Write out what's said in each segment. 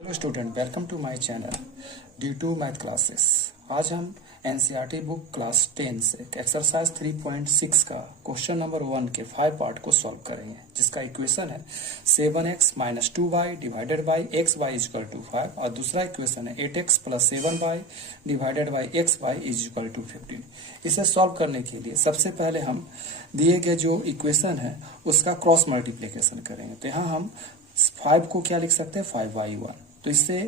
Hello student, welcome to my channel due to math classes. आज हम NCERT book class 10 से exercise 3.6 का question number 1 के 5 part को सॉल्व करेंगे, जिसका इक्वेशन है 7x - 2y divided by xy equal to 5 और दूसरा इक्वेशन है 8x + 7y divided by xy equal to 15। इसे सॉल्व करने के लिए सबसे पहले हम दिए गए जो इक्वेशन है उसका क्रॉस मल्टीप्लीकेशन करेंगे। तो यहाँ हम 5 को क्या लिख सकते हैं, 5y1। तो इससे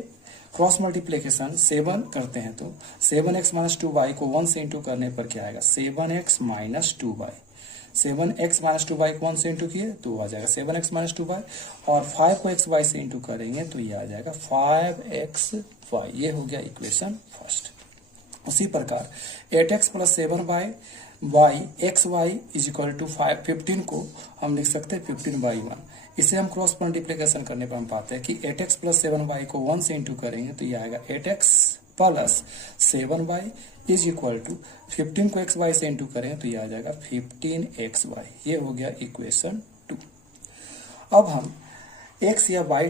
क्रॉस मल्टीप्लीकेशन 7 करते हैं तो 7x - 2y को 1 से इंटू करने पर क्या आएगा, 7x - 2y। 7x - 2y को 1 से इंटू किए तो आ जाएगा 7x - 2y, और 5 को xy से इंटू करेंगे तो ये आ जाएगा 5xy। ये हो गया इक्वेशन फर्स्ट। उसी प्रकार 8x + 7y xy equal to 15 को हम लिख सकते हैं 15/1। इसे हम क्रॉस मल्टीप्लीकेशन करने पर हम पाते हैं कि 8x + 7y को 1 से इंटू करेंगे तो ये आएगा 8x + 7y is equal to 15 को xy से इंटू करेंगे तो ये आ जाएगा 15xy। ये हो गया इक्वेशन 2। अब हम x या y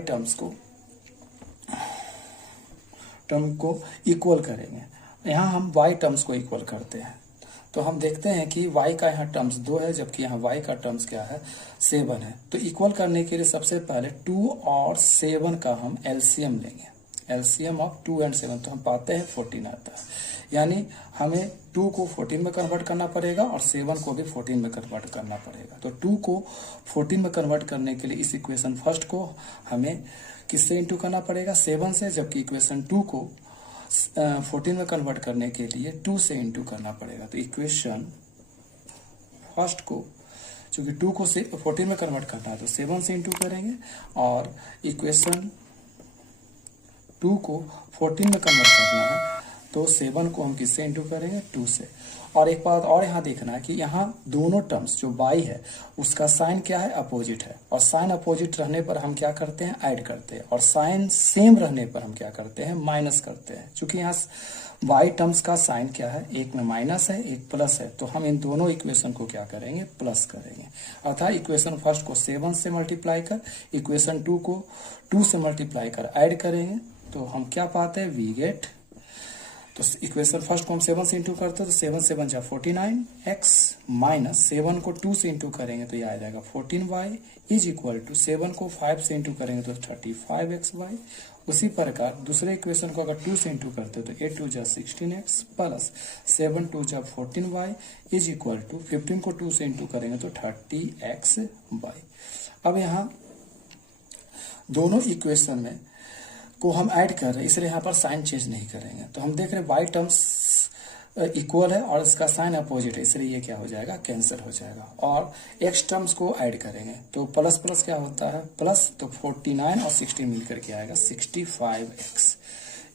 टर्म को इक्वल करेंगे। यहाँ हम y टर्म्स को इक्वल करते हैं तो हम देखते हैं कि y का यहाँ टर्म्स 2 है, जबकि यहाँ y का टर्म्स क्या है, 7 है। तो इक्वल करने के लिए सबसे पहले 2 और 7 का हम एलसीएम लेंगे। एलसीएम ऑफ 2 and 7 तो हम पाते हैं 14 आता है। यानी हमें 2 को 14 में कन्वर्ट करना पड़ेगा और 7 को भी 14 में कन्वर्ट करना पड़ेगा। तो 2 को 14 में कन्वर्ट करने के लिए इस इक्वेशन फर्स्ट को हमें किससे इंटू करना पड़ेगा, 7 से, जबकि इक्वेशन 2 को 14 में कन्वर्ट करने के लिए 2 से इंटू करना पड़ेगा। तो इक्वेशन फर्स्ट को चूंकि 2 को 14 में कन्वर्ट करना है तो 7 से इंटू करेंगे, और इक्वेशन 2 को 14 में कन्वर्ट करना है तो 7 को हम किससे इंटू करेंगे, 2 से। और एक बात और यहाँ देखना है कि यहाँ दोनों टर्म्स जो y है उसका साइन क्या है, अपोजिट है, और साइन अपोजिट रहने पर हम क्या करते हैं, ऐड करते हैं, और साइन सेम रहने पर हम क्या करते हैं, माइनस करते हैं। चूंकि यहाँ y टर्म्स का साइन क्या है, एक में माइनस है एक प्लस है, तो हम इन दोनों इक्वेशन को क्या करेंगे, प्लस करेंगे। अर्थात इक्वेशन फर्स्ट को 7 से मल्टीप्लाई कर, इक्वेशन 2 को 2 से मल्टीप्लाई कर ऐड करेंगे तो हम क्या पाते हैं, वी गेट। तो इक्वेशन फर्स्ट को हम 7 से इंटू करते हैं तो 7 7 जा 49x माइनस 7 को 2 से इंटू करेंगे तो ये आ जाएगा 14y इज इक्वल टू 7 को 5 से इंटू करेंगे तो 35xy। उसी प्रकार दूसरे इक्वेशन को अगर 2 से इंटू करते हैं तो 8 2 जा 16x प्लस 7 2 जा 14y इज इक्वल टू 15 को 2 से इंटू करेंगे तो 30xy। अब यहाँ दोनों इक्वेशन में को हम ऐड कर रहे हैं, इसलिए यहाँ पर साइन चेंज नहीं करेंगे। तो हम देख रहे हैं y टर्म्स इक्वल है और इसका साइन अपोजिट है, इसलिए ये क्या हो जाएगा, कैंसिल हो जाएगा। और x टर्म्स को ऐड करेंगे तो प्लस प्लस क्या होता है, प्लस, तो 49 और 60 मिलकर के आएगा 65x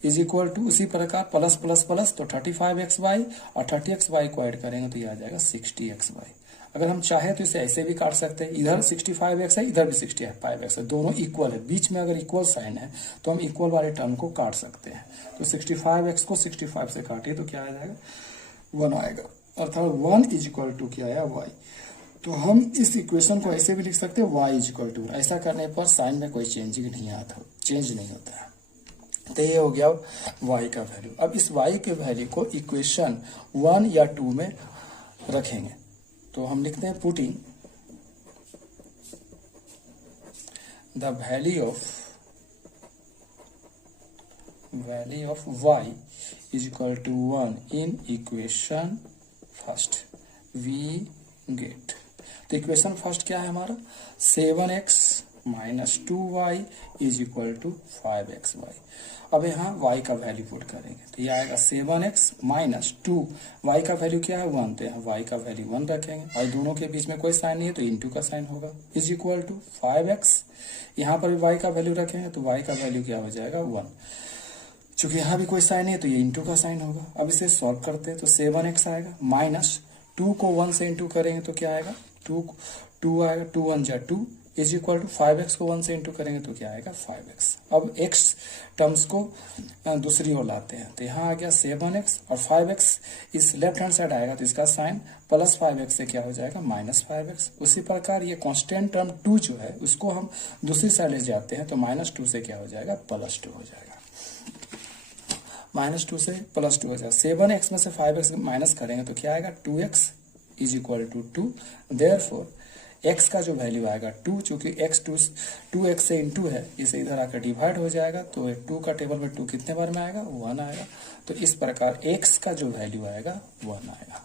इज इक्वल टू, उसी प्रकार प्लस प्लस प्लस तो 35xy और 30xy को ऐड करेंगे तो ये आ जाएगा 60xy। अगर हम चाहे तो इसे ऐसे भी काट सकते हैं, इधर 65x है इधर भी 65x है, दोनों इक्वल है, बीच में अगर इक्वल साइन है तो हम इक्वल वाले टर्म को काट सकते हैं। तो 65x को 65 से काटिए तो क्या आ जाएगा, 1 आएगा, अर्थात 1 इज इक्वल टू क्या आया, y। तो हम इस इक्वेशन को ऐसे भी लिख सकते हैं, y इज इक्वल टू। ऐसा करने पर साइन में कोई चेंज नहीं होता है। तो ये हो गया y का वैल्यू। अब इस y के वैल्यू को इक्वेशन 1 या 2 में रखेंगे तो हम लिखते हैं putting the value of y is equal to 1 in equation first, we get. तो इक्वेशन फर्स्ट क्या है हमारा, 7x - 2y is equal to 5xy। अब यहाँ y का वैल्यू पुट करेंगे तो ये आएगा 7x - 2, y का वैल्यू क्या है, 1, तो यहाँ y का वैल्यू 1 रखेंगे, और दोनों के बीच में कोई साइन नहीं है तो इंटू का साइन होगा, इज इक्वल टू 5x। यहाँ पर भी y का वैल्यू रखेंगे तो y का वैल्यू क्या हो जाएगा, 1। चूंकि यहाँ भी कोई साइन नहीं है तो ये इंटू का साइन होगा। अब इसे सॉल्व करते हैं तो 7x आएगा, माइनस 2 को 1 से इंटू करेंगे तो क्या आएगा, 2 आएगा, 2 1 जा 2 इज इक्वल टू 5x को 1 से इंटू करेंगे तो क्या आएगा 5x। अब x टर्म्स को दूसरी ओर लाते हैं तो यहाँ आ गया 7x और 5x इस लेफ्ट हैंड साइड आएगा तो इसका साइन प्लस 5x से क्या हो जाएगा माइनस 5x। उसी प्रकार ये कांस्टेंट टर्म 2 जो है उसको हम दूसरी साइड ले जाते हैं तो -2 से क्या हो जाएगा +2 हो जाएगा। -2 से +2 हो जाएगा। 7x में से 5x माइनस करेंगे तो क्या आएगा 2x is equal to 2। Therefore x का जो वैल्यू आएगा 2, चूंकि x 2x से इंटू है इसे इधर आकर डिवाइड हो जाएगा तो 2 का टेबल में 2 कितने बार में आएगा 1 आएगा। तो इस प्रकार x का जो वैल्यू आएगा 1 आएगा।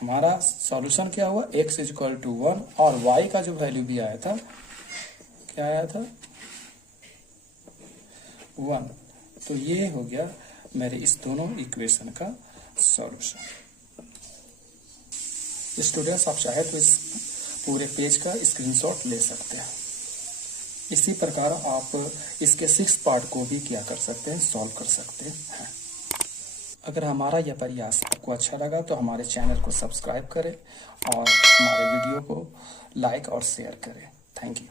हमारा सॉल्यूशन क्या हुआ x इज इक्वल टू 1 और y का जो वैल्यू भी आया था क्या आया था 1। तो ये हो गया मेरे इस दोनों इक्वेशन का सॉल्यूशन। स्टूडेंट्स आप चाहे तो इस पूरे पेज का स्क्रीनशॉट ले सकते हैं। इसी प्रकार आप इसके 6 पार्ट को भी क्या कर सकते हैं सॉल्व कर सकते हैं। अगर हमारा यह प्रयास आपको अच्छा लगा तो हमारे चैनल को सब्सक्राइब करें और हमारे वीडियो को लाइक और शेयर करें। Thank you.